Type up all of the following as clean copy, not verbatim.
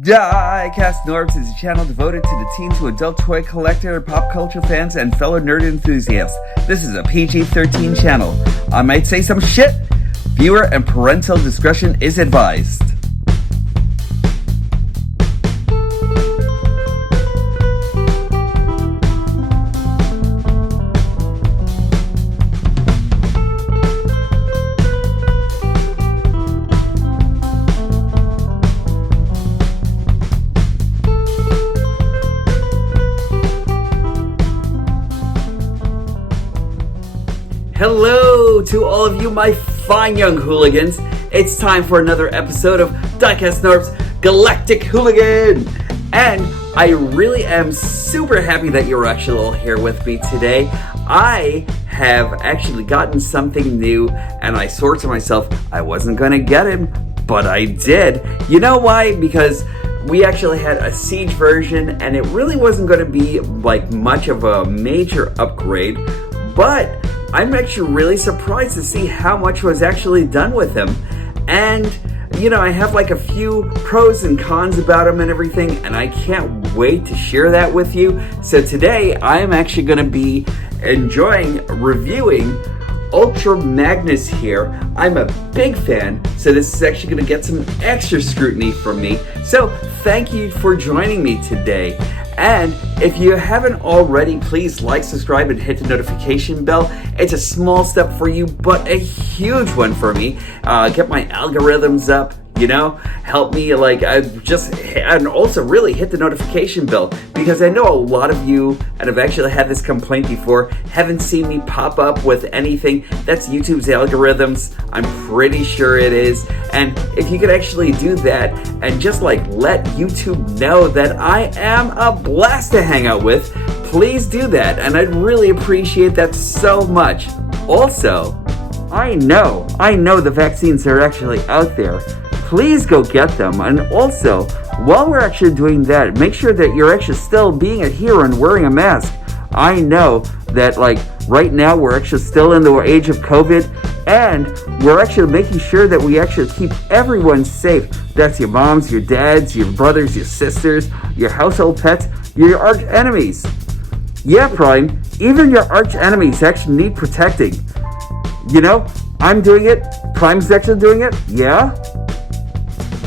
Diecast Norbs is a channel devoted to the teen to adult toy collector, pop culture fans, and fellow nerd enthusiasts. This is a PG-13 channel. I might say some shit. Viewer and parental discretion is advised. Hello to all of you, my fine young hooligans. It's time for another episode of Diecast Norbs Galactic Hooligan. And I really am super happy that you're actually all here with me today. I have actually gotten something new, and I swore to myself I wasn't going to get him, but I did. You know why? Because we actually had a Siege version, and it really wasn't going to be like much of a major upgrade, but I'm actually really surprised to see how much was actually done with him. And, you know, I have like a few pros and cons about him and everything, and I can't wait to share that with you. So today, I'm actually going to be reviewing Ultra Magnus here. I'm a big fan, so this is actually going to get some extra scrutiny from me. So thank you for joining me today. And if you haven't already, please like, subscribe, and hit the notification bell. It's a small step for you, but a huge one for me. Get my algorithms up, you know, help me and also really hit the notification bell, because I know a lot of you, and I've actually had this complaint before, haven't seen me pop up with anything. That's YouTube's algorithms. I'm pretty sure it is. And if you could actually do that and just like let YouTube know that I am a blast to hang out with, please do that, and I'd really appreciate that so much. Also, I know the vaccines are actually out there. Please go get them. And also, while we're actually doing that, make sure that you're actually still being a hero and wearing a mask. I know that like right now we're actually still in the age of COVID, and we're actually making sure that we actually keep everyone safe. That's your moms, your dads, your brothers, your sisters, your household pets, your arch enemies. Yeah, Prime, even your arch enemies actually need protecting. You know, I'm doing it. Prime's actually doing it. Yeah?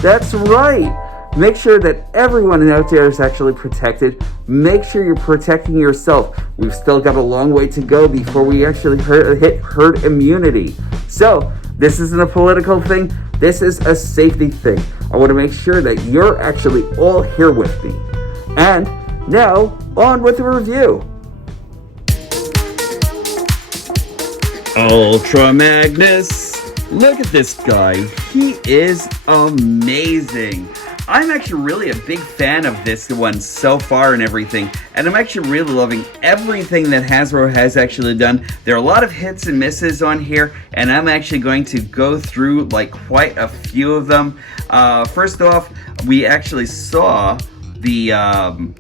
That's right. Make sure that everyone out there is actually protected. Make sure you're protecting yourself. We've still got a long way to go before we actually hit herd immunity. So, this isn't a political thing. This is a safety thing. I want to make sure that you're actually all here with me. And now, on with the review. Ultra Magnus. Look at this guy. He is amazing. I'm actually really a big fan of this one so far and everything, and I'm actually really loving everything that Hasbro has actually done. There are a lot of hits and misses on here, and I'm actually going to go through like quite a few of them. First off, we actually saw the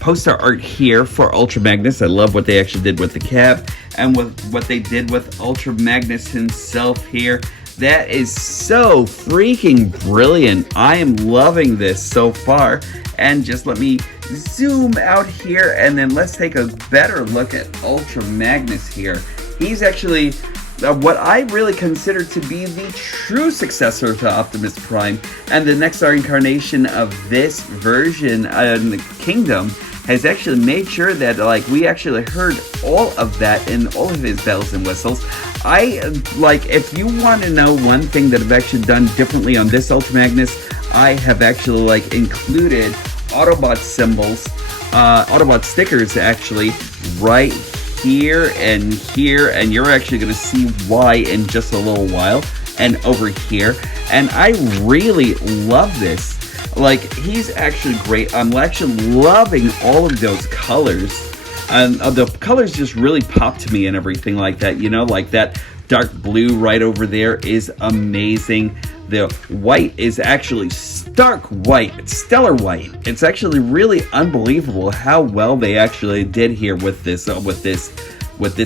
poster art here for Ultra Magnus. I love what they actually did with the cap and with what they did with Ultra Magnus himself here. That is so freaking brilliant. I am loving this so far. And just let me zoom out here, and then let's take a better look at Ultra Magnus here. He's actually what I really consider to be the true successor to Optimus Prime, and the next incarnation of this version in the Kingdom has actually made sure that like we actually heard all of that in all of his bells and whistles. If you want to know one thing that I've actually done differently on this Ultra Magnus, I have actually like included Autobot symbols, Autobot stickers actually right here, and you're actually going to see why in just a little while, and over here. And I really love this. Like, he's actually great. I'm actually loving all of those colors. And the colors just really pop to me and everything like that. You know, like that dark blue right over there is amazing. The white is actually stark white. It's stellar white. It's actually really unbelievable how well they actually did here with this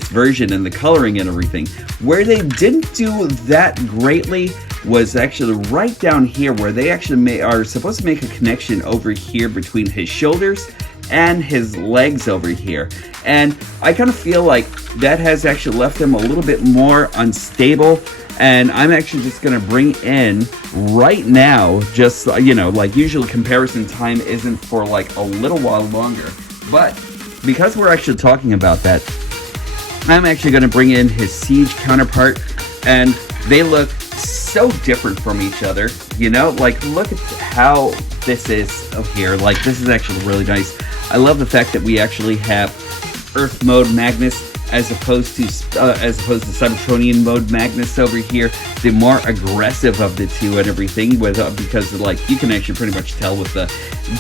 version and the coloring and everything. Where they didn't do that greatly was actually right down here, where they actually are supposed to make a connection over here between his shoulders and his legs over here. And I kind of feel like that has actually left him a little bit more unstable. And I'm actually just going to bring in right now, just, you know, like usually comparison time isn't for like a little while longer. But because we're actually talking about that, I'm actually going to bring in his Siege counterpart. And they look so different from each other, you know? Like, look at how this is here. Like, this is actually really nice. I love the fact that we actually have Earth mode Magnus as opposed to Cybertronian mode Magnus over here, the more aggressive of the two and everything, with because like you can actually pretty much tell with the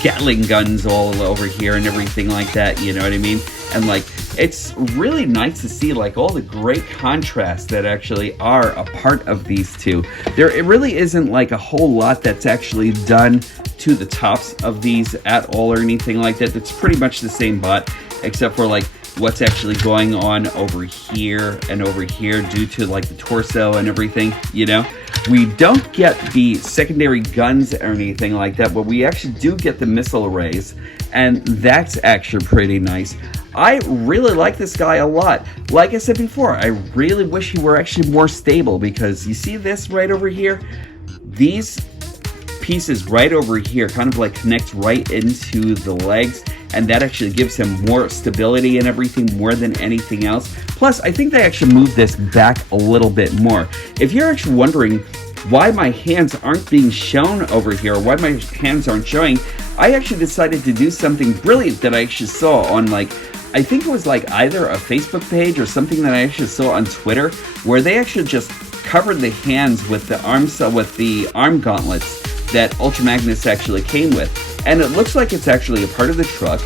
Gatling guns all over here and everything like that, you know what I mean? And like, it's really nice to see like all the great contrasts that actually are a part of these two. It really isn't like a whole lot that's actually done to the tops of these at all or anything like that. It's pretty much the same bot, except for like what's actually going on over here and over here due to like the torso and everything, you know? We don't get the secondary guns or anything like that, but we actually do get the missile arrays, and that's actually pretty nice. I really like this guy a lot. Like I said before, I really wish he were actually more stable, because you see this right over here? These pieces right over here kind of like connect right into the legs, and that actually gives him more stability and everything more than anything else. Plus, I think they actually moved this back a little bit more. If you're actually wondering why my hands aren't being shown over here, or why my hands aren't showing, I actually decided to do something brilliant that I actually saw on like, I think it was like either a Facebook page or something that I actually saw on Twitter, where they actually just covered the hands with the arm gauntlets that Ultra Magnus actually came with. And it looks like it's actually a part of the truck,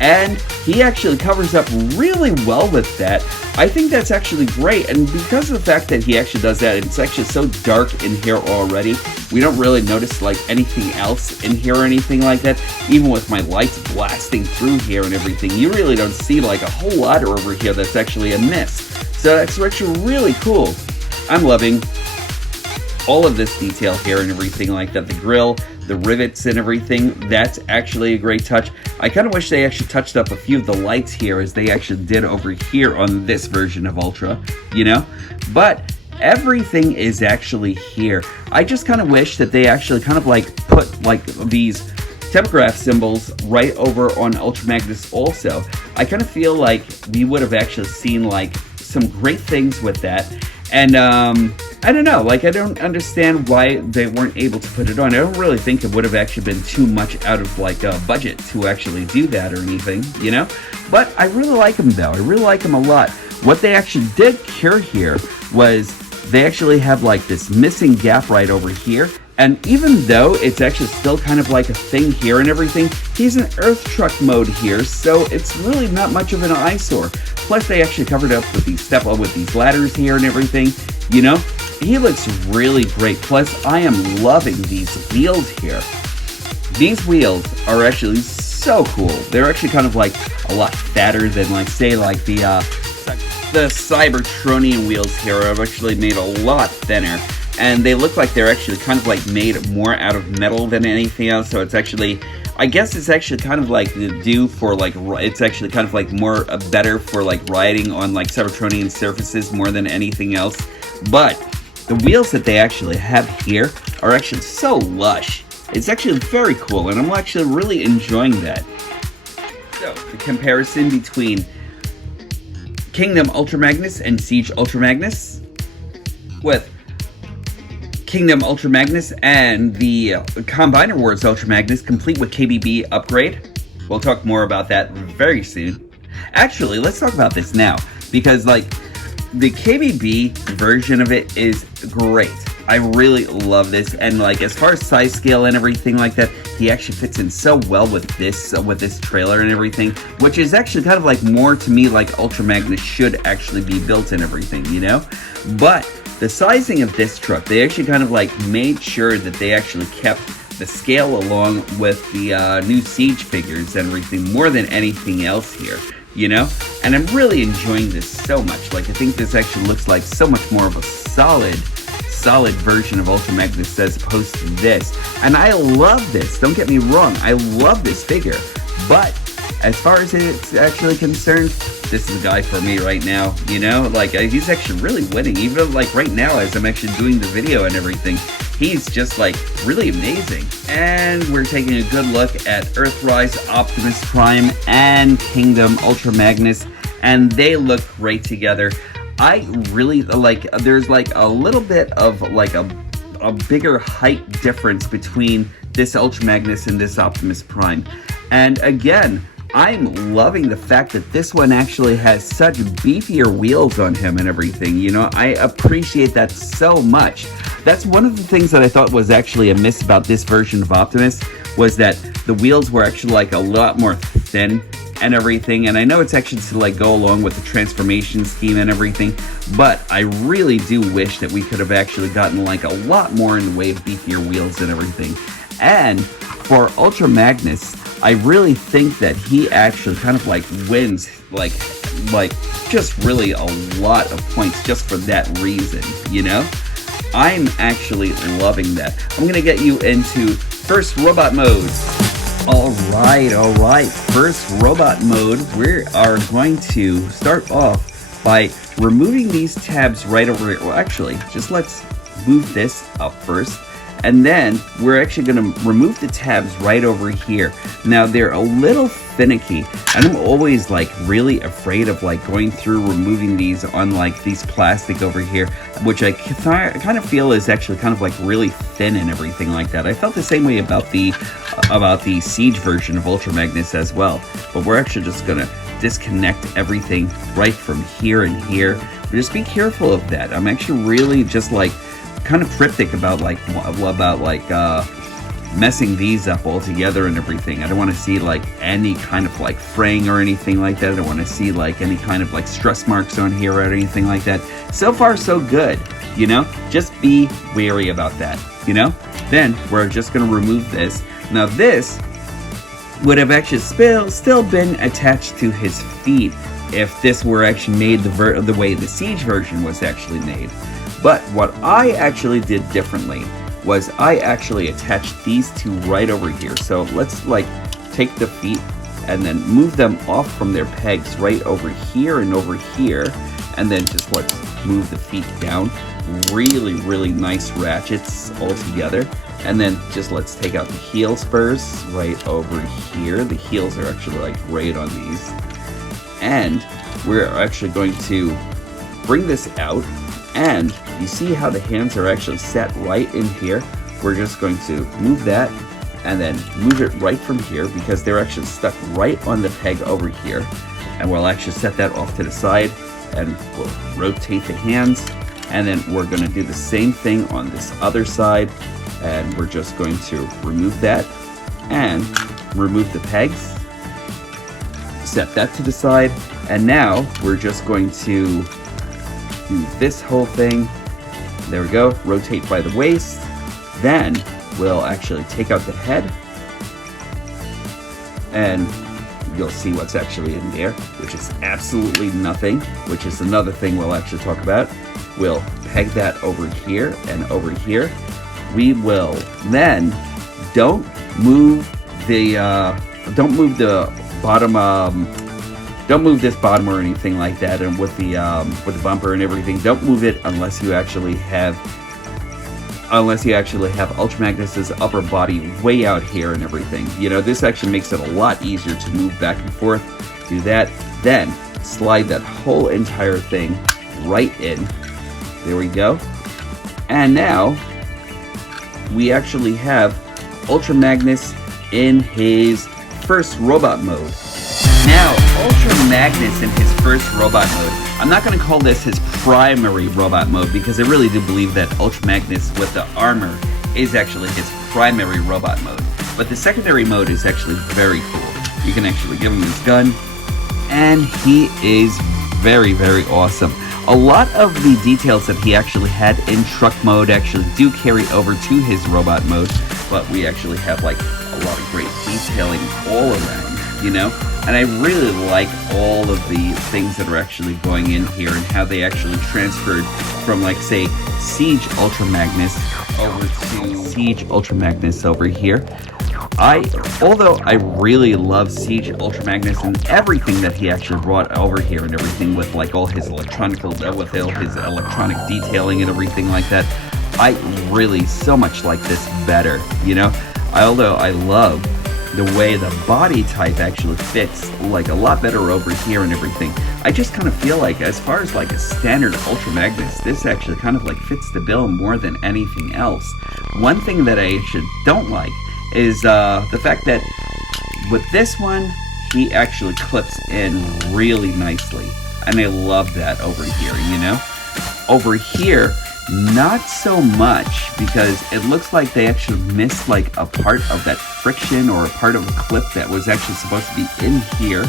and he actually covers up really well with that. I think that's actually great, and because of the fact that he actually does that, it's actually so dark in here already, we don't really notice like anything else in here or anything like that. Even with my lights blasting through here and everything, you really don't see like a whole lot over here that's actually a miss. So that's actually really cool. I'm loving all of this detail here and everything like that. The grill, the rivets and everything, that's actually a great touch. I kind of wish they actually touched up a few of the lights here as they actually did over here on this version of Ultra, you know? But everything is actually here. I just kind of wish that they actually kind of like put like these typograph symbols right over on Ultra Magnus also. I kind of feel like we would have actually seen like some great things with that. And I don't know, like I don't understand why they weren't able to put it on. I don't really think it would have actually been too much out of like a budget to actually do that or anything, you know? But I really like them though, I really like them a lot. What they actually did cure here was they actually have like this missing gap right over here. And even though it's actually still kind of like a thing here and everything, he's in Earth Truck mode here, so it's really not much of an eyesore. Plus, they actually covered up with these ladders here and everything, you know? He looks really great. Plus, I am loving these wheels here. These wheels are actually so cool. They're actually kind of like a lot fatter than like, say, like the Cybertronian wheels here are actually made a lot thinner. And they look like they're actually kind of like made more out of metal than anything else. So it's actually, I guess it's actually kind of like due for like, it's actually kind of like more better for like riding on like Cybertronian surfaces more than anything else. But the wheels that they actually have here are actually so lush. It's actually very cool, and I'm actually really enjoying that. So the comparison between Kingdom Ultra Magnus and Siege Ultra Magnus, with Kingdom Ultra Magnus and the Combiner Wars Ultra Magnus complete with KBB upgrade. We'll talk more about that very soon. Actually, let's talk about this now, because like the KBB version of it is great. I really love this, and like as far as size scale and everything like that, he actually fits in so well with this trailer and everything, which is actually kind of like more to me like Ultra Magnus should actually be built and everything, you know? But the sizing of this truck, they actually kind of like made sure that they actually kept the scale along with the new Siege figures and everything more than anything else here, you know? And I'm really enjoying this so much. Like, I think this actually looks like so much more of a solid solid version of Ultra Magnus as opposed to this. And I love this, don't get me wrong, I love this figure. But as far as it's actually concerned, this is the guy for me right now, you know? Like, he's actually really winning, even like right now as I'm actually doing the video and everything. He's just like really amazing. And we're taking a good look at Earthrise, Optimus Prime, and Kingdom Ultra Magnus, and they look great together. I really like, there's like a little bit of like a bigger height difference between this Ultra Magnus and this Optimus Prime. And again, I'm loving the fact that this one actually has such beefier wheels on him and everything, you know? I appreciate that so much. That's one of the things that I thought was actually amiss about this version of Optimus, was that the wheels were actually like a lot more thin and everything, and I know it's actually to like go along with the transformation scheme and everything, but I really do wish that we could have actually gotten like a lot more in the way of beefier wheels and everything. And for Ultra Magnus, I really think that he actually kind of like wins like just really a lot of points just for that reason, you know? I'm actually loving that. I'm gonna get you into first robot mode. Alright, first robot mode, we are going to start off by removing these tabs right over here. Well, actually, just let's move this up first. And then we're actually going to remove the tabs right over here. Now they're a little finicky, and I'm always like really afraid of like going through removing these on like these plastic over here, which I kind of feel is actually kind of like really thin and everything like that. I felt the same way about the Siege version of Ultra Magnus as well, but we're actually just going to disconnect everything right from here and here. Just be careful of that. I'm actually really just like kind of cryptic about messing these up all together and everything. I don't want to see like any kind of like fraying or anything like that. I don't want to see like any kind of like stress marks on here or anything like that. So far so good, you know? Just be wary about that, you know? Then we're just going to remove this. Now this would have actually still been attached to his feet if this were actually made the way the Siege version was actually made. But what I actually did differently was I actually attached these two right over here. So let's like take the feet and then move them off from their pegs right over here and over here. And then just let's move the feet down. Really, really nice ratchets all together. And then just let's take out the heel spurs right over here. The heels are actually like right on these. And we're actually going to bring this out. And you see how the hands are actually set right in here? We're just going to move that and then move it right from here because they're actually stuck right on the peg over here. And we'll actually set that off to the side and we'll rotate the hands. And then we're going to do the same thing on this other side. And we're just going to remove that and remove the pegs. Set that to the side. And now we're just going to do this whole thing. There we go. Rotate by the waist. Then we'll actually take out the head. And you'll see what's actually in there, which is absolutely nothing, which is another thing we'll actually talk about. We'll peg that over here and over here. We will then don't move the bottom don't move this bottom or anything like that, and with the bumper and everything, don't move it unless you actually have Ultra Magnus's upper body way out here and everything. You know, this actually makes it a lot easier to move back and forth. Do that, then slide that whole entire thing right in. There we go. And now we actually have Ultra Magnus in his first robot mode. Now, Ultra Magnus in his first robot mode. I'm not going to call this his primary robot mode because I really do believe that Ultra Magnus with the armor is actually his primary robot mode. But the secondary mode is actually very cool. You can actually give him his gun, and he is very, very awesome. A lot of the details that he actually had in truck mode actually do carry over to his robot mode, but we actually have like a lot of great detailing all around, you know? And I really like all of the things that are actually going in here and how they actually transferred from, like, say, Siege Ultra Magnus over to Siege Ultra Magnus over here. Although I really love Siege Ultra Magnus and everything that he actually brought over here and everything with, like, all his electronic detailing and everything like that, I really so much like this better, you know? Although I love the way the body type actually fits, like, a lot better over here and everything. I just kind of feel like, as far as like a standard Ultra Magnus, this actually kind of like fits the bill more than anything else. One thing that I actually don't like is the fact that with this one, he actually clips in really nicely. And I love that over here, you know? Over here, not so much, because it looks like they actually missed like a part of that friction or a part of a clip that was actually supposed to be in here.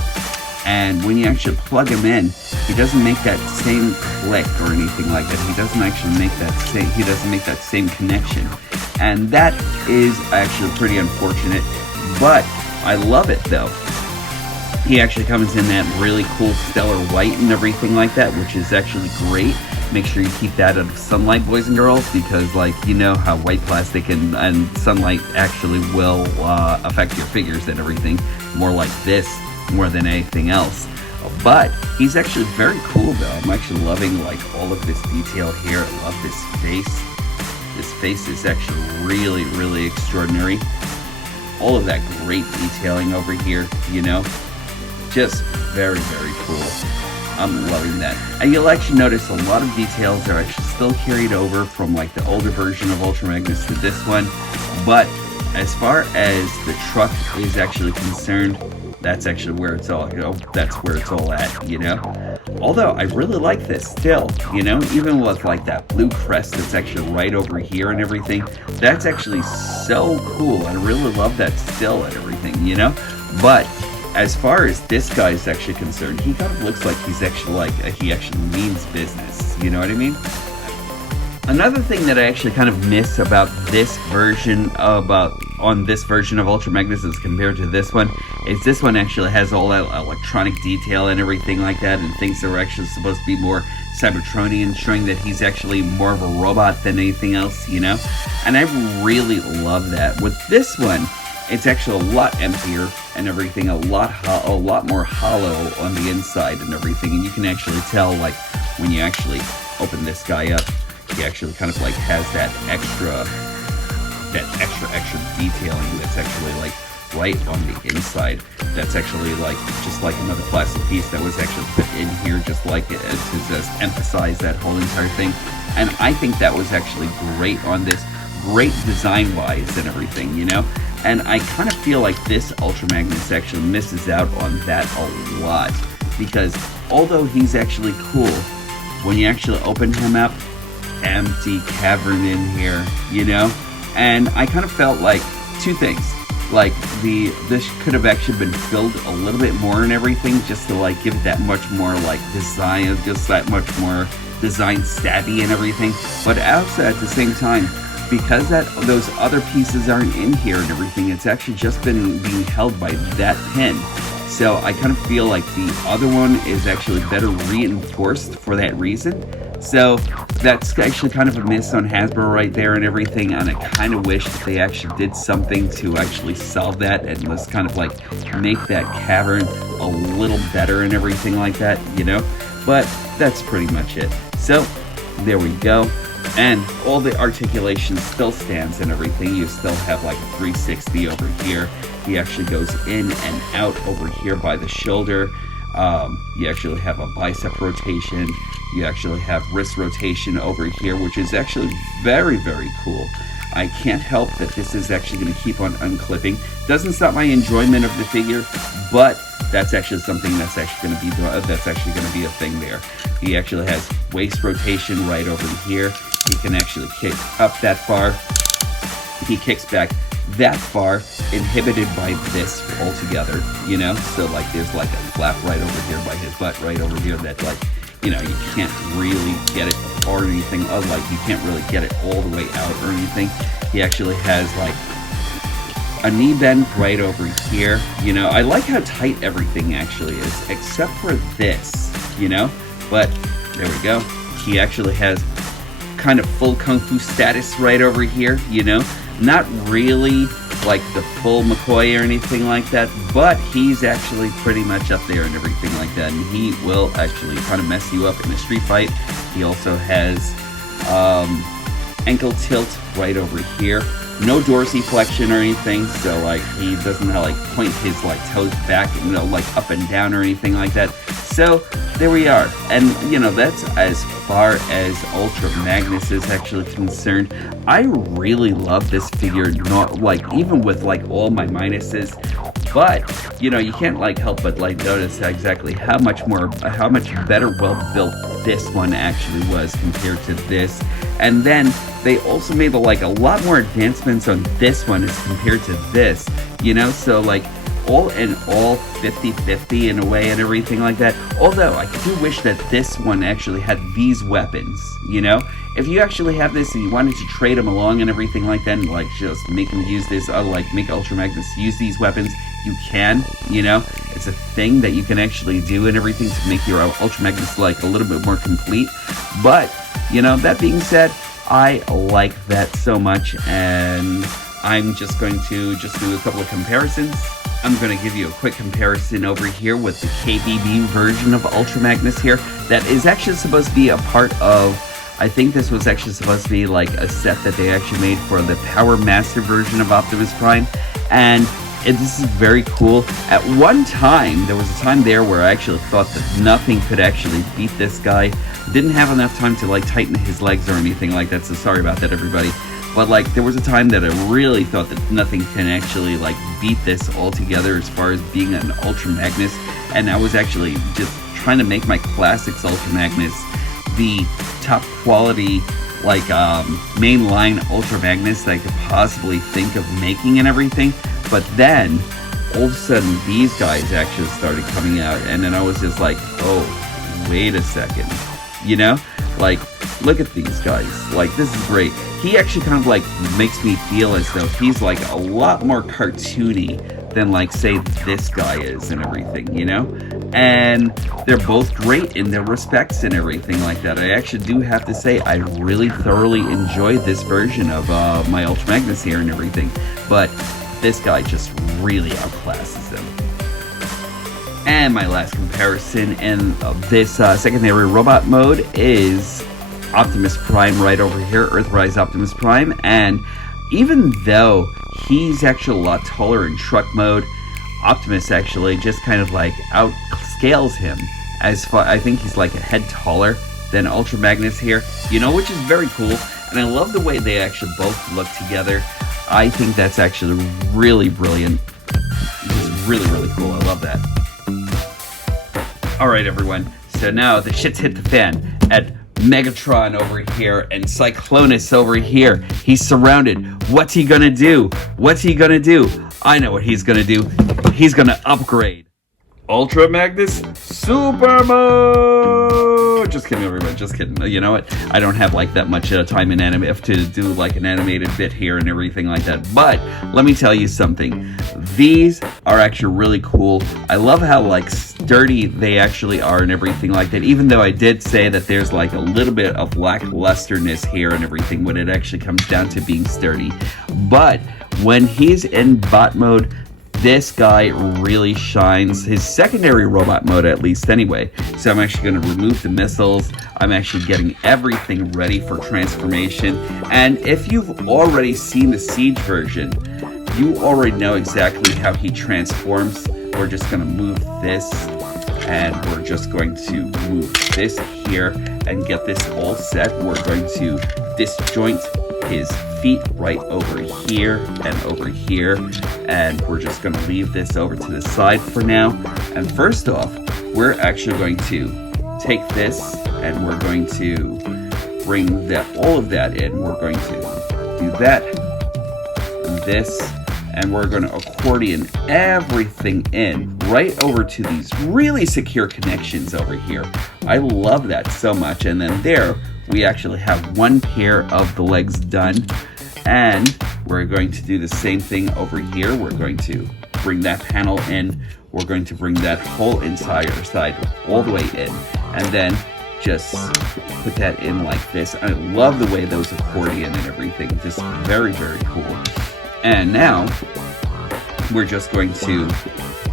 And when you actually plug him in, he doesn't make that same click or anything like that. He doesn't actually make that same connection. And that is actually pretty unfortunate, but I love it though. He actually comes in that really cool stellar white and everything like that, which is actually great. Make sure you keep that out of sunlight, boys and girls, because, like, you know how white plastic and sunlight actually will affect your figures and everything, more like this more than anything else. But he's actually very cool though. I'm actually loving, like, all of this detail here. I love this face. This face is actually really, really extraordinary. All of that great detailing over here, you know, just very, very cool. I'm loving that. And you'll actually notice a lot of details are actually still carried over from, like, the older version of Ultra Magnus to this one. But as far as the truck is actually concerned, that's actually where it's all, you know, that's where it's all at, you know. Although I really like this still, you know, even with, like, that blue crest that's actually right over here and everything, that's actually so cool. I really love that still and everything, you know. But as far as this guy is actually concerned, he kind of looks like he's actually he actually means business, you know what I mean? Another thing that I actually kind of miss about this version of Ultra Magnus as compared to this one is this one actually has all that electronic detail and everything like that, and things that are actually supposed to be more Cybertronian, showing that he's actually more of a robot than anything else, you know? And I really love that. With this one, it's actually a lot emptier and everything, a lot more hollow on the inside and everything, and you can actually tell, like, when you actually open this guy up, he actually kind of like has that extra detailing that's actually, like, right on the inside. That's actually, like, just like another plastic piece that was actually put in here, just like it, to just emphasize that whole entire thing. And I think that was actually great on this, great design wise and everything, you know. And I kind of feel like this Ultra Magnus actually misses out on that a lot, because although he's actually cool, when you actually open him up, empty cavern in here, you know. And I kind of felt like two things, like this could have actually been filled a little bit more and everything, just to, like, give it that much more, like, design, just that much more design savvy and everything. But also at the same time, because those other pieces aren't in here and everything, it's actually just being held by that pin. So I kind of feel like the other one is actually better reinforced for that reason. So that's actually kind of a miss on Hasbro right there and everything, and I kind of wish that they actually did something to actually solve that and just kind of, like, make that cavern a little better and everything like that, you know. But that's pretty much it. So there we go. And all the articulation still stands and everything. You still have, like, a 360 over here. He actually goes in and out over here by the shoulder. You actually have a bicep rotation. You actually have wrist rotation over here, which is actually very, very cool. I can't help that this is actually going to keep on unclipping. Doesn't stop my enjoyment of the figure, but that's actually something that's actually going to be a thing there. He actually has waist rotation right over here. He can actually kick up that far. He kicks back that far, inhibited by this altogether, you know. So, like, there's, like, a flap right over here by his butt, right over here, that, like, you know, you can't really get it apart or anything. Like, you can't really get it all the way out or anything. He actually has, like, a knee bend right over here. You know, I like how tight everything actually is, except for this, you know, but there we go. He actually has kind of full Kung Fu status right over here, you know, not really like the full McCoy or anything like that, but he's actually pretty much up there and everything like that, and he will actually kind of mess you up in a street fight. He also has ankle tilt right over here. No dorsiflexion or anything, so like he doesn't like point his like toes back, you know, like up and down or anything like that. So there we are, and you know, that's as far as Ultra Magnus is actually concerned. I really love this figure, not like even with like all my minuses, but you know, you can't like help but like notice exactly how much better well built this one actually was compared to this. And then they also made like a lot more advancements on this one as compared to this, you know, so like all in all 50-50 in a way and everything like that. Although I do wish that this one actually had these weapons, you know. If you actually have this and you wanted to trade them along and everything like that, and like just make them use this, like make Ultra Magnus use these weapons, you can, you know. It's a thing that you can actually do and everything to make your Ultra Magnus like a little bit more complete. But, you know, that being said, I like that so much, and I'm just going to just do a couple of comparisons. I'm going to give you a quick comparison over here with the KBB version of Ultra Magnus here. That is actually supposed to be a part of, I think this was actually supposed to be like a set that they actually made for the Power Master version of Optimus Prime. And this is very cool. At one time, there was a time there where I actually thought that nothing could actually beat this guy. Didn't have enough time to like tighten his legs or anything like that, so sorry about that, everybody. But like, there was a time that I really thought that nothing can actually like beat this altogether as far as being an Ultra Magnus, and I was actually just trying to make my classics Ultra Magnus the top quality like mainline Ultra Magnus that I could possibly think of making and everything. But then all of a sudden these guys actually started coming out, and then I was just like, oh, wait a second, you know, like, look at these guys, like, this is great. He actually kind of like makes me feel as though he's like a lot more cartoony than like say this guy is and everything, you know. And they're both great in their respects and everything like that. I actually do have to say I really thoroughly enjoyed this version of my Ultra Magnus here and everything, but this guy just really outclasses him. And my last comparison in this secondary robot mode is Optimus Prime right over here, Earthrise Optimus Prime. And even though he's actually a lot taller in truck mode, Optimus actually just kind of like outscales him. As far, I think he's like a head taller than Ultra Magnus here, you know, which is very cool. And I love the way they actually both look together. I think that's actually really brilliant. It's really, really cool. I love that. Alright everyone, so now the shit's hit the fan at Megatron over here and Cyclonus over here. He's surrounded. What's he gonna do? What's he gonna do? I know what he's gonna do. He's gonna upgrade. Ultra Magnus Super Mode! Just kidding, everybody, just kidding. You know what? I don't have like that much time in anime to do like an animated bit here and everything like that. But let me tell you something. These are actually really cool. I love how like sturdy they actually are and everything like that. Even though I did say that there's like a little bit of lacklusterness here and everything when it actually comes down to being sturdy. But when he's in bot mode, this guy really shines. His secondary robot mode, at least anyway. So I'm actually going to remove the missiles. I'm actually getting everything ready for transformation. And if you've already seen the Siege version, you already know exactly how he transforms. We're just going to move this, and we're just going to move this here and get this all set. We're going to disjoint his feet right over here and over here, and we're just going to leave this over to the side for now. And first off, we're actually going to take this and we're going to bring all of that in. We're going to do that and this, and we're going to accordion everything in right over to these really secure connections over here. I love that so much. And then there we actually have one pair of the legs done, and we're going to do the same thing over here. We're going to bring that panel in. We're going to bring that whole entire side all the way in, and then just put that in like this. I love the way those accordion and everything, just very, very cool. And now we're just going to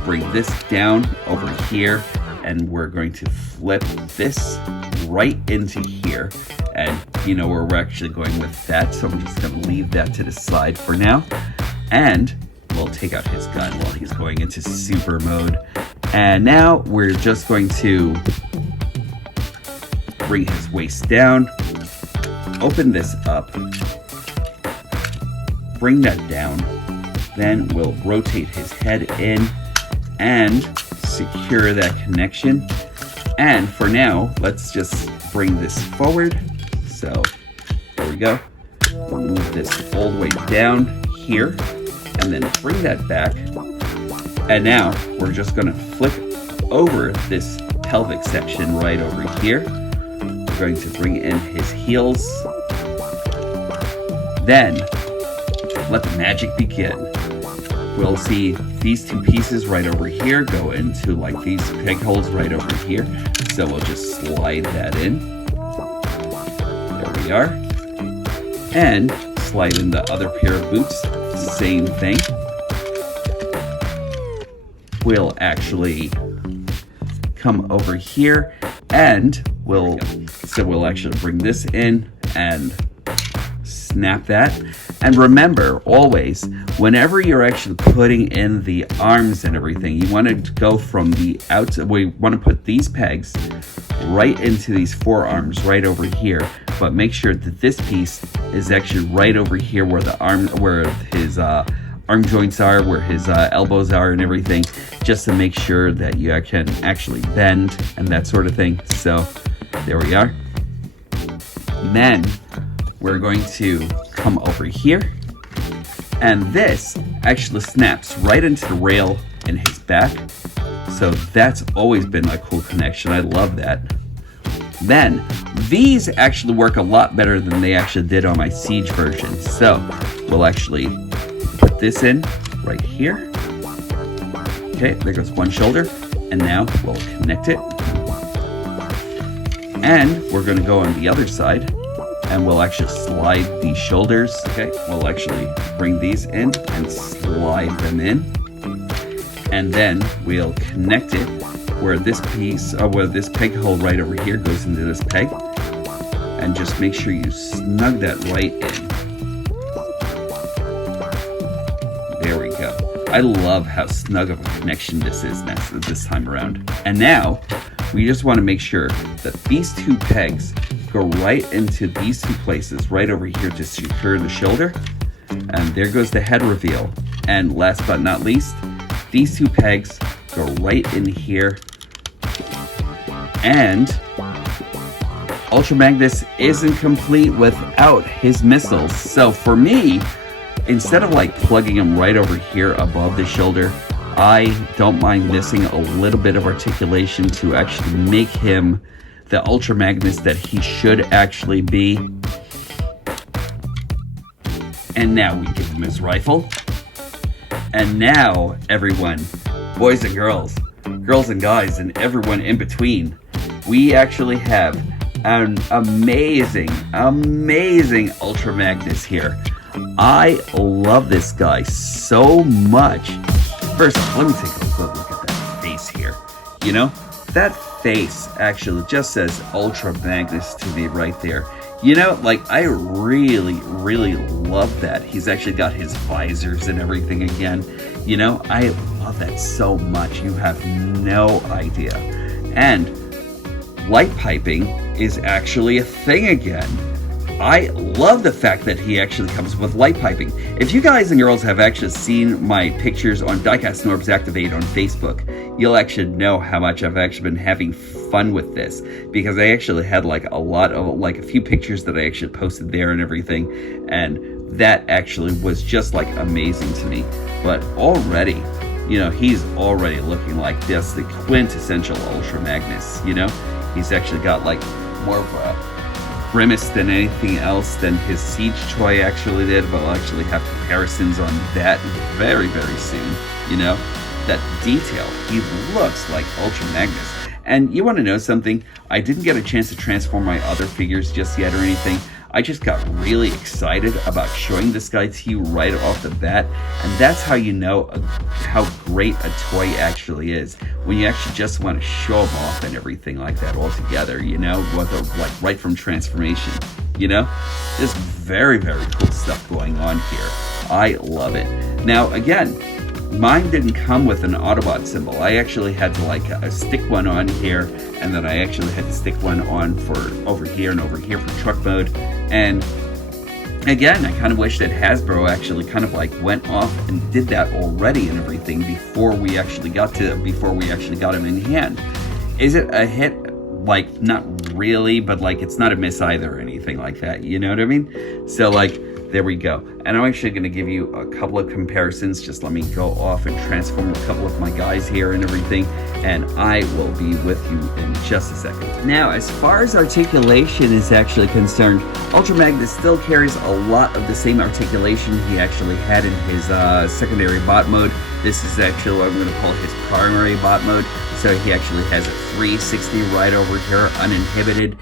bring this down over here, and we're going to flip this right into here. And you know where we're actually going with that, so I'm just going to leave that to the side for now. And we'll take out his gun while he's going into super mode. And now we're just going to bring his waist down, open this up, bring that down, then we'll rotate his head in and secure that connection. And for now, let's just bring this forward. So there we go. We'll move this all the way down here and then bring that back. And now we're just going to flip over this pelvic section right over here. We're going to bring in his heels. Then let the magic begin. We'll see these two pieces right over here go into like these peg holes right over here. So we'll just slide that in. There we are. And slide in the other pair of boots. Same thing. We'll actually come over here and we'll actually bring this in and snap that. And remember, always, whenever you're actually putting in the arms and everything, you want to go from the outside. We want to put these pegs right into these forearms right over here, but make sure that this piece is actually right over here where the arm, where his arm joints are, where his elbows are and everything, just to make sure that you can actually bend and that sort of thing. So there we are. And then we're going to come over here, and this actually snaps right into the rail in his back. So that's always been a cool connection. I love that. Then these actually work a lot better than they actually did on my Siege version. So we'll actually put this in right here. Okay, there goes one shoulder, and now we'll connect it. And we're going to go on the other side, and we'll actually slide these shoulders. Okay, we'll actually bring these in and slide them in. And then we'll connect it where this piece, where this peg hole right over here goes into this peg. And just make sure you snug that right in. There we go. I love how snug of a connection this is this time around. And now, we just want to make sure that these two pegs go right into these two places right over here to secure the shoulder. And there goes the head reveal. And last but not least, these two pegs go right in here. And Ultra Magnus isn't complete without his missiles. So for me, instead of like plugging them right over here above the shoulder, I don't mind missing a little bit of articulation to actually make him the Ultra Magnus that he should actually be. And now we give him his rifle. And now, everyone, boys and girls and guys, and everyone in between, we actually have an amazing Ultra Magnus here. I love this guy so much. First, let me take a good look at that face here. You know, that face actually just says Ultra Magnus to me right there. You know, like, I really love that. He's actually got his visors and everything again. You know, I love that so much. You have no idea. And light piping is actually a thing again. I love the fact that he actually comes with light piping. If you guys and girls have actually seen my pictures on Diecast Norbs Activate on Facebook, you'll actually know how much I've actually been having fun with this, because I actually had like a few pictures that I actually posted there and everything, and that actually was just like amazing to me. But already, you know, he's already looking like just the quintessential Ultra Magnus. You know, he's actually got like more of a grimace than anything else than his Siege toy actually did, but I'll actually have comparisons on that very, very soon. You know, that detail, he looks like Ultra Magnus. And you want to know something? I didn't get a chance to transform my other figures just yet or anything. I just got really excited about showing this guy to you right off the bat, and that's how you know how great a toy actually is, when you actually just want to show him off and everything like that all together, you know, like right from transformation, you know? There's very, very cool stuff going on here. I love it. Now, again, mine didn't come with an Autobot symbol. I actually had to like stick one on here, and then I actually had to stick one on for over here and over here for truck mode. And again, I kind of wish that Hasbro actually kind of like went off and did that already and everything before we actually got him in hand. Is it a hit? Like, not really, but like it's not a miss either or anything like that. You know what I mean? So like, there we go. And I'm actually going to give you a couple of comparisons. Just let me go off and transform a couple of my guys here and everything, and I will be with you in just a second. Now, as far as articulation is actually concerned, Ultra Magnus still carries a lot of the same articulation he actually had in his secondary bot mode. This is actually what I'm going to call his primary bot mode. So he actually has a 360 right over here, uninhibited.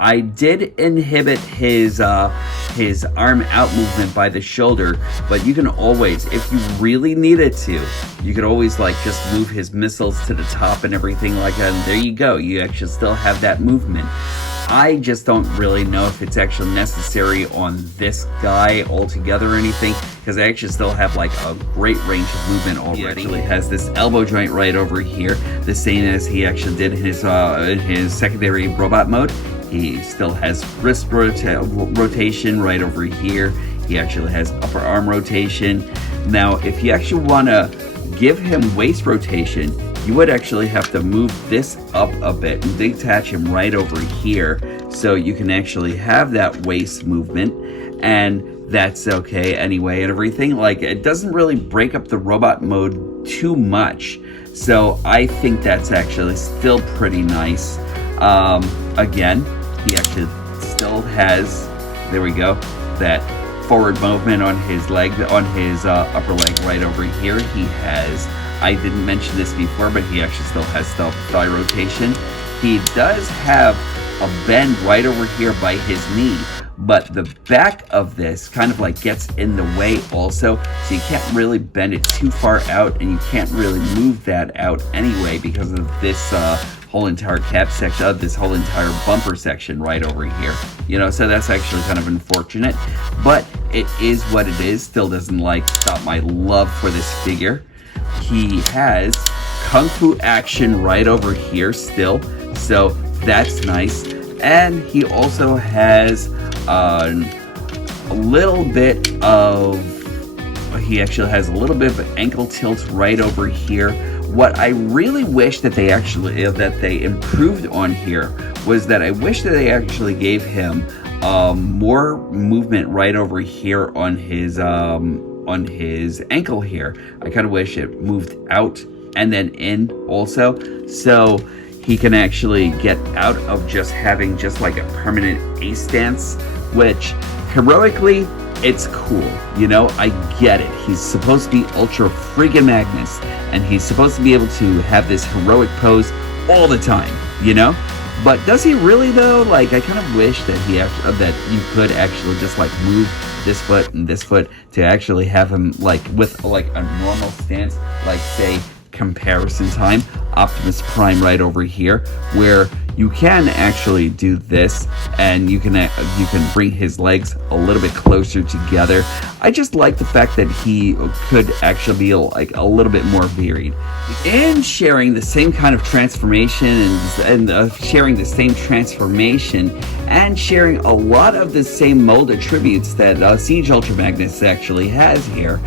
I did inhibit his arm out movement by the shoulder, but you can always, if you really needed to, you could always like just move his missiles to the top and everything like that, and there you go. You actually still have that movement. I just don't really know if it's actually necessary on this guy altogether or anything, because I actually still have like a great range of movement already. He actually has this elbow joint right over here, the same as he actually did in his secondary robot mode. He still has wrist rotation right over here. He actually has upper arm rotation. Now, if you actually want to give him waist rotation, you would actually have to move this up a bit and detach him right over here, so you can actually have that waist movement, and that's okay anyway and everything. Like, it doesn't really break up the robot mode too much, so I think that's actually still pretty nice. Again, he actually still has, there we go, that forward movement on his leg, on his upper leg right over here. He has, I didn't mention this before, but he actually still has thigh rotation. He does have a bend right over here by his knee, but the back of this kind of like gets in the way also, so you can't really bend it too far out, and you can't really move that out anyway because of this whole entire cap section, this whole entire bumper section right over here. You know, so that's actually kind of unfortunate, but it is what it is. Still doesn't like stop my love for this figure. He has Kung Fu action right over here still, so that's nice. And he also has a little bit of, he actually has a little bit of ankle tilt right over here. What I really wish that they actually, that they improved on here, was that I wish that they actually gave him more movement right over here on his ankle here. I kind of wish it moved out and then in also, so he can actually get out of just having just like a permanent A stance, which heroically, it's cool, you know, I get it. He's supposed to be Ultra friggin' Magnus, and he's supposed to be able to have this heroic pose all the time, you know? But does he really though? Like, I kind of wish that that you could actually just like move this foot and this foot to actually have him like with like a normal stance, like say comparison time, Optimus Prime right over here, where you can actually do this, and you can bring his legs a little bit closer together. I just like the fact that he could actually be like a little bit more varied and sharing the same kind of transformation and sharing the same transformation and sharing a lot of the same mold attributes that Siege Ultra Magnus actually has here.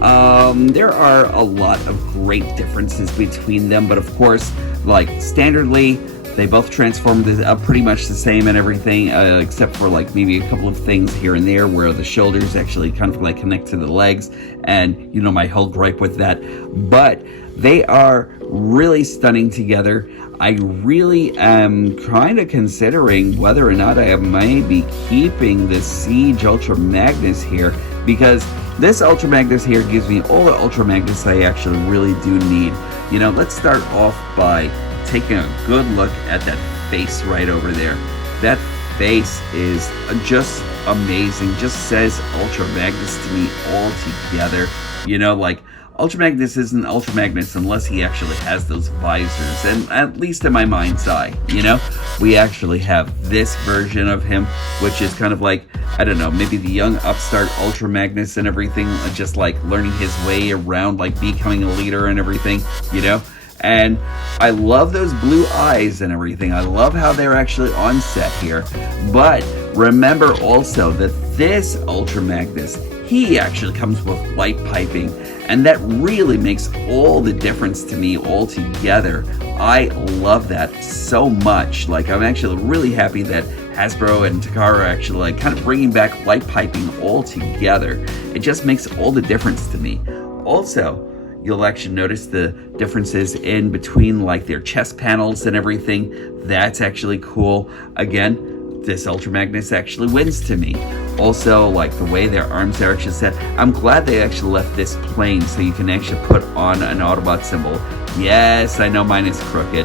There are a lot of great differences between them, but of course, like standardly, they both transform pretty much the same and everything, except for like maybe a couple of things here and there where the shoulders actually kind of like connect to the legs, and you know my whole gripe with that. But they are really stunning together. I really am kind of considering whether or not I might be keeping the Siege Ultra Magnus here, because this Ultra Magnus here gives me all the Ultra Magnus I actually really do need. You know, let's start off by taking a good look at that face right over there. That face is just amazing, just says Ultra Magnus to me all together. You know, like, Ultra Magnus isn't Ultra Magnus unless he actually has those visors, and at least in my mind's eye, you know? We actually have this version of him, which is kind of like, I don't know, maybe the young upstart Ultra Magnus and everything, just like learning his way around, like becoming a leader and everything, you know? And I love those blue eyes and everything. I love how they're actually on set here. But remember also that this Ultra Magnus, he actually comes with light piping, and that really makes all the difference to me altogether. I love that so much. Like, I'm actually really happy that Hasbro and Takara are actually like kind of bringing back light piping altogether. It just makes all the difference to me. Also, you'll actually notice the differences in between like their chest panels and everything. That's actually cool. Again, this Ultra Magnus actually wins to me. Also, like the way their arms are actually set. I'm glad they actually left this plain so you can actually put on an Autobot symbol. Yes, I know mine is crooked.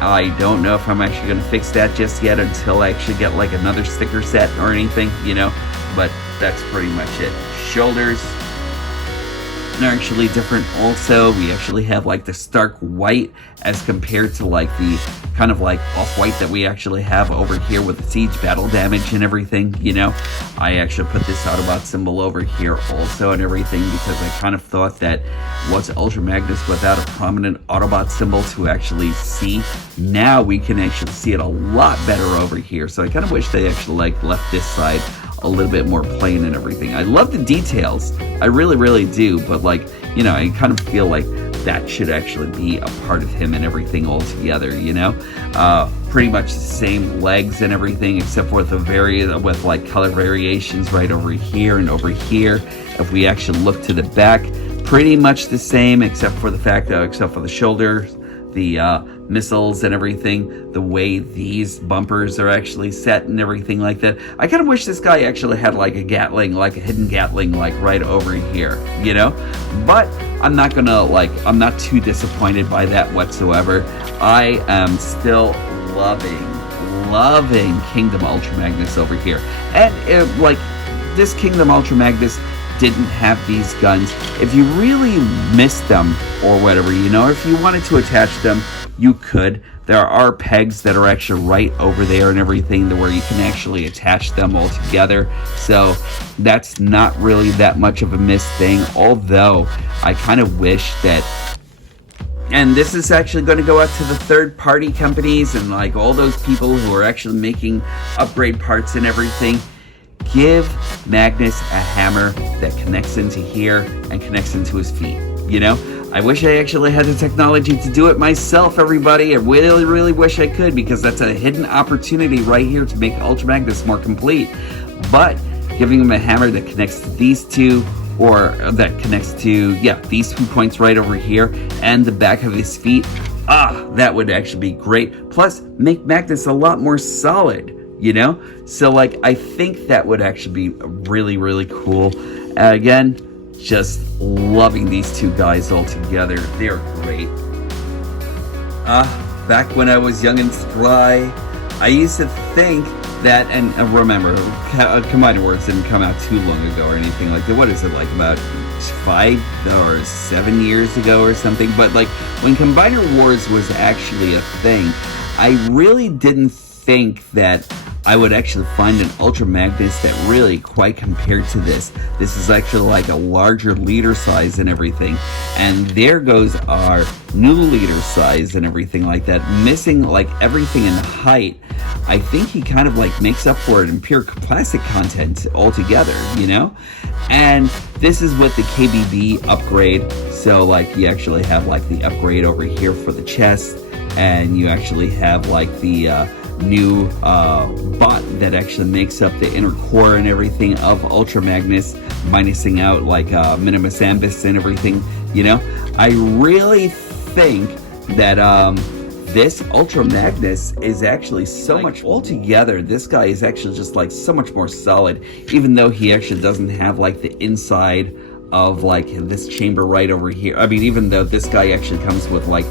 I don't know if I'm actually going to fix that just yet until I actually get like another sticker set or anything, you know. But that's pretty much it. Shoulders are actually different also. We actually have like the stark white as compared to like the kind of like off-white that we actually have over here with the siege battle damage and everything, you know. I actually put this Autobot symbol over here also and everything because I kind of thought that what's Ultra Magnus without a prominent Autobot symbol to actually see? Now we can actually see it a lot better over here. So I kind of wish they actually like left this side a little bit more plain and everything. I love the details, I really do, but like, you know, I kind of feel like that should actually be a part of him and everything all together, you know. Pretty much the same legs and everything, except with with like color variations right over here and over here. If we actually look to the back, pretty much the same, except for the fact that except for the shoulders, the missiles and everything, the way these bumpers are actually set and everything like that. I kind of wish this guy actually had like a Gatling, like a hidden Gatling, like right over here, you know? But I'm not gonna I'm not too disappointed by that whatsoever. I am still loving Kingdom Ultra Magnus over here. And this Kingdom Ultra Magnus didn't have these guns. If you really missed them or whatever, you know, if you wanted to attach them, you could. There are pegs that are actually right over there and everything where you can actually attach them all together. So that's not really that much of a missed thing, although I kind of wish that, and this is actually going to go out to the third-party companies and like all those people who are actually making upgrade parts and everything, give Magnus a hammer that connects into here and connects into his feet, you know? I wish I actually had the technology to do it myself, everybody. I really wish I could, because that's a hidden opportunity right here to make Ultra Magnus more complete. But giving him a hammer that connects to these two, or that connects to, these 2 points right over here and the back of his feet, that would actually be great. Plus, make Magnus a lot more solid, you know? So, like, I think that would actually be really cool. Again, just loving these two guys all together. They're great. Back when I was young and spry, I used to think that, and remember, Combiner Wars didn't come out too long ago or anything like that. What is it, like about 5 or 7 years ago or something? But like, when Combiner Wars was actually a thing, I really didn't think that I would actually find an Ultra Magnus that really quite compared to this. This is actually like a larger leader size and everything. And there goes our new leader size and everything like that. Missing like everything in height. I think he kind of like makes up for it in pure plastic content altogether, you know? And this is with the KBB upgrade. So like you actually have like the upgrade over here for the chest. And you actually have like the new bot that actually makes up the inner core and everything of Ultra Magnus, minusing out like Minimus Ambus and everything, you know? I really think that this Ultra Magnus is actually so much altogether. This guy is actually just like so much more solid, even though he actually doesn't have like the inside of like this chamber right over here. I mean, even though this guy actually comes with like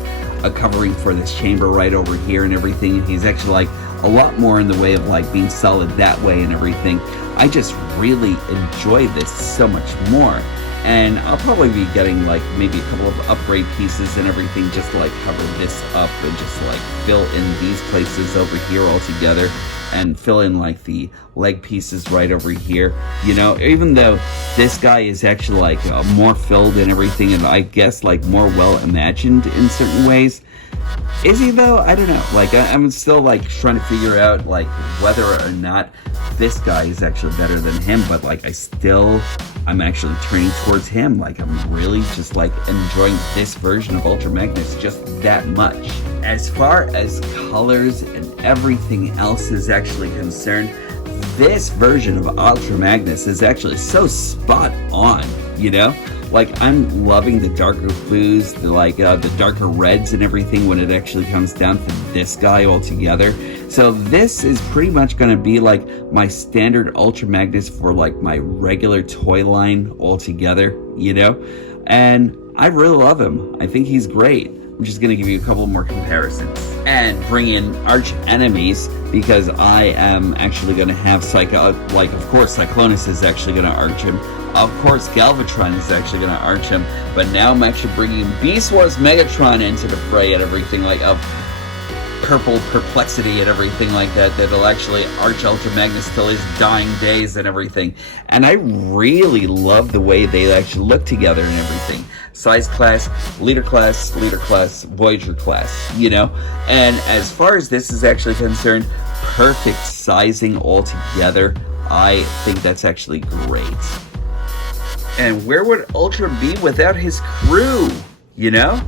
a covering for this chamber right over here and everything, he's actually like a lot more in the way of like being solid that way and everything. I just really enjoy this so much more. And I'll probably be getting like maybe a couple of upgrade pieces and everything just to like cover this up and just like fill in these places over here all together and fill in like the leg pieces right over here. You know, even though this guy is actually like more filled and everything, and I guess like more well imagined in certain ways. Is he though? I don't know. Like I'm still like trying to figure out like whether or not this guy is actually better than him, but like I'm actually turning towards him. Like I'm really just like enjoying this version of Ultra Magnus just that much. As far as colors and everything else is actually concerned, this version of Ultra Magnus is actually so spot on, you know? Like, I'm loving the darker blues, the darker reds and everything when it actually comes down to this guy altogether. So this is pretty much going to be like my standard Ultra Magnus for like my regular toy line altogether, you know? And I really love him. I think he's great. I'm just going to give you a couple more comparisons and bring in arch enemies, because I am actually going to have of course Cyclonus is actually going to arch him. Of course Galvatron is actually going to arch him, but now I'm actually bringing Beast Wars Megatron into the fray and everything, like of purple perplexity and everything like that, that'll actually arch Ultra Magnus till his dying days and everything. And I really love the way they actually look together and everything. Size class, leader class, Voyager class, you know? And as far as this is actually concerned, perfect sizing altogether. I think that's actually great. And where would Ultra be without his crew, you know?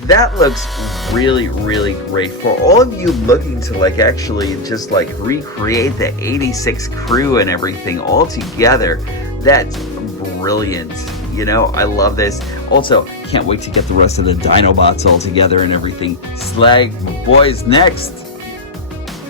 That looks really, really great. For all of you looking to like actually just like recreate the 86 crew and everything all together, that's brilliant. You know, I love this. Also, can't wait to get the rest of the Dinobots all together and everything. Slag boys next.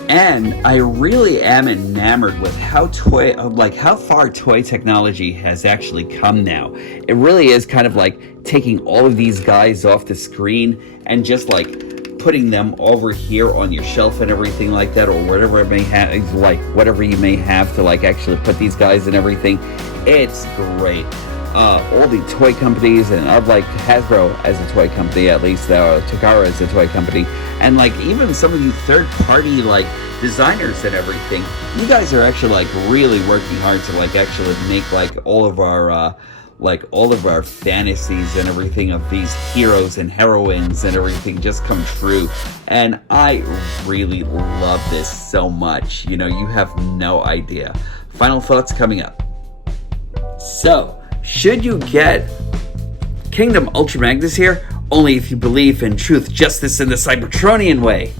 And I really am enamored with how far toy technology has actually come now. It really is kind of like taking all of these guys off the screen and just like putting them over here on your shelf and everything like that, or whatever it may have, like whatever you may have to like actually put these guys and everything. It's great. All the toy companies, and I'd like Hasbro as a toy company, at least Takara as a toy company, and like even some of you third-party like designers and everything, you guys are actually like really working hard to like actually make like all of our fantasies and everything of these heroes and heroines and everything just come true. And I really love this so much. You know, you have no idea. Final thoughts coming up. So, should you get Kingdom Ultra Magnus here? Only if you believe in truth, justice, and the Cybertronian way.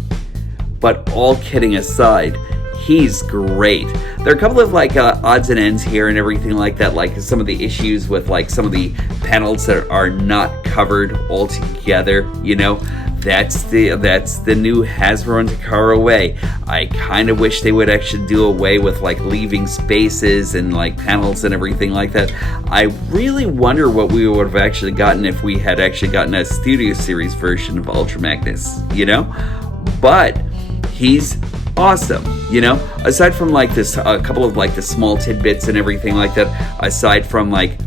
But all kidding aside, he's great. There are a couple of like odds and ends here and everything like that, like some of the issues with like some of the panels that are not covered altogether, you know. That's the new Hasbro and Takara way. I kind of wish they would actually do away with like leaving spaces and like panels and everything like that. I really wonder what we would have actually gotten if we had actually gotten a Studio Series version of Ultra Magnus, you know? But he's awesome, you know? Aside from like this, a couple of like the small tidbits and everything like that, aside from like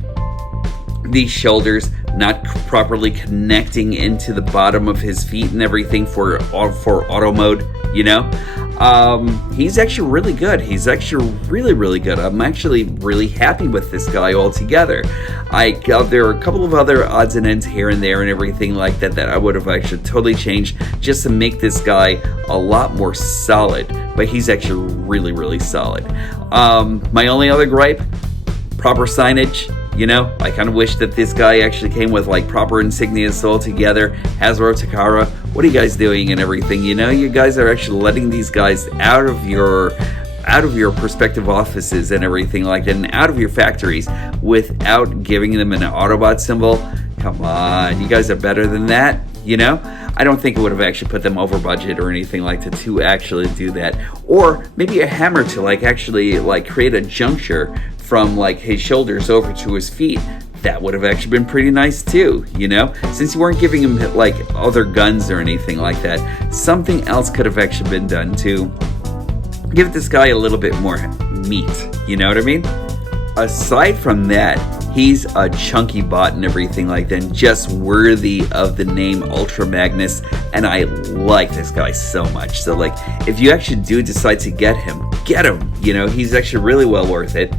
these shoulders not properly connecting into the bottom of his feet and everything for auto mode, you know, he's actually really good. He's actually really good. I'm actually really happy with this guy altogether. There are a couple of other odds and ends here and there and everything like that that I would have actually totally changed just to make this guy a lot more solid, but he's actually really solid. My only other gripe, proper signage. You know, I kind of wish that this guy actually came with like proper insignias all together. Hasbro, Takara, what are you guys doing and everything? You know, you guys are actually letting these guys out of your prospective offices and everything like that, and out of your factories without giving them an Autobot symbol. Come on, you guys are better than that, you know? I don't think it would have actually put them over budget or anything like that to actually do that. Or maybe a hammer to like actually like create a juncture from like his shoulders over to his feet. That would have actually been pretty nice too, you know? Since you weren't giving him like other guns or anything like that, something else could have actually been done to give this guy a little bit more meat, you know what I mean? Aside from that, he's a chunky bot and everything like that, and just worthy of the name Ultra Magnus, and I like this guy so much. So like, if you actually do decide to get him, you know? He's actually really well worth it.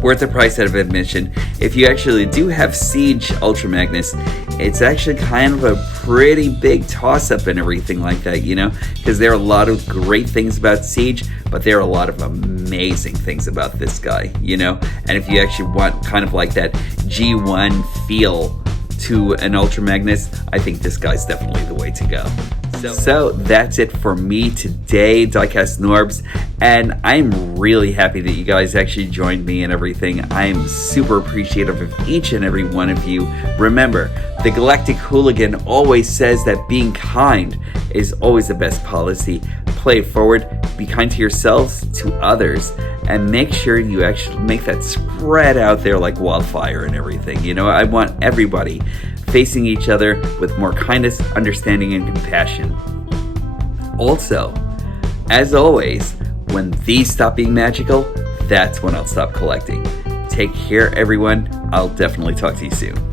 Worth the price out of admission. If you actually do have Siege Ultra Magnus, it's actually kind of a pretty big toss-up and everything like that, you know? Because there are a lot of great things about Siege, but there are a lot of amazing things about this guy, you know? And if you actually want kind of like that G1 feel to an Ultra Magnus, I think this guy's definitely the way to go. So that's it for me today, Diecast Norbs, and I'm really happy that you guys actually joined me and everything. I'm super appreciative of each and every one of you. Remember, the Galactic Hooligan always says that being kind is always the best policy. Play it forward, be kind to yourselves, to others, and make sure you actually make that spread out there like wildfire and everything. You know, I want everybody facing each other with more kindness, understanding, and compassion. Also, as always, when these stop being magical, that's when I'll stop collecting. Take care, everyone. I'll definitely talk to you soon.